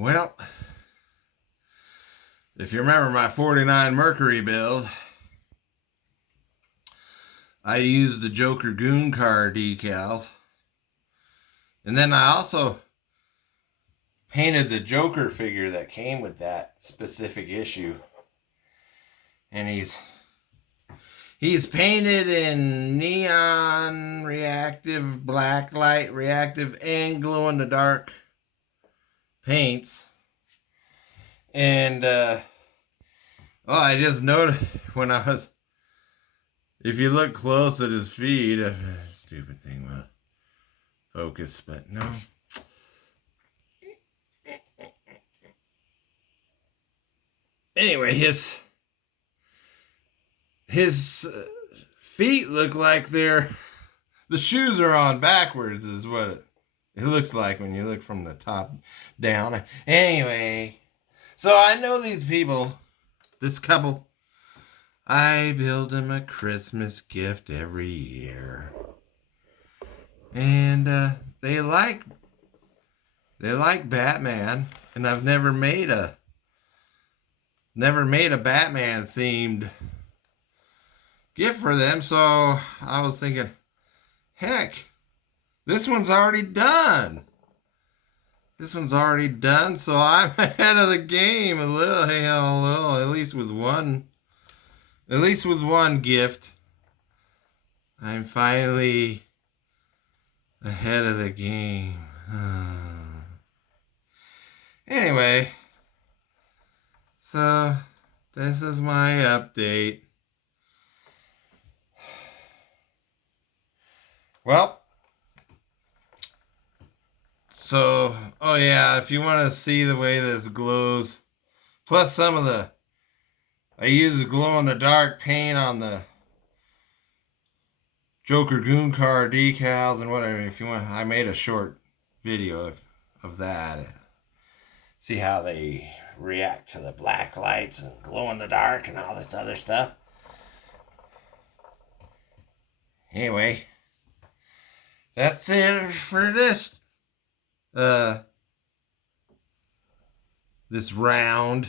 Well, if you remember my 49 Mercury build, I used the Joker Goon car decals. And then I also painted the Joker figure that came with that specific issue. And he's painted in neon, reactive, black light, reactive, and glow-in-the-dark paints. And I just noticed when I was, if you look close at his feet, stupid thing will focus, but no. Anyway, his feet look like the shoes are on backwards is what it looks like when you look from the top down. Anyway, so I know these people, this couple, I build them a Christmas gift every year. And they like Batman, and I've never made a Batman themed gift for them, so I was thinking, heck, this one's already done. So I'm ahead of the game a little, at least with one gift. I'm finally ahead of the game. Anyway, so this is my update. Well, so, oh yeah, if you want to see the way this glows, plus I use glow-in-the-dark paint on the Joker Goon car decals and whatever. If you want, I made a short video of that. See how they react to the black lights and glow-in-the-dark and all this other stuff. Anyway, that's it for this round.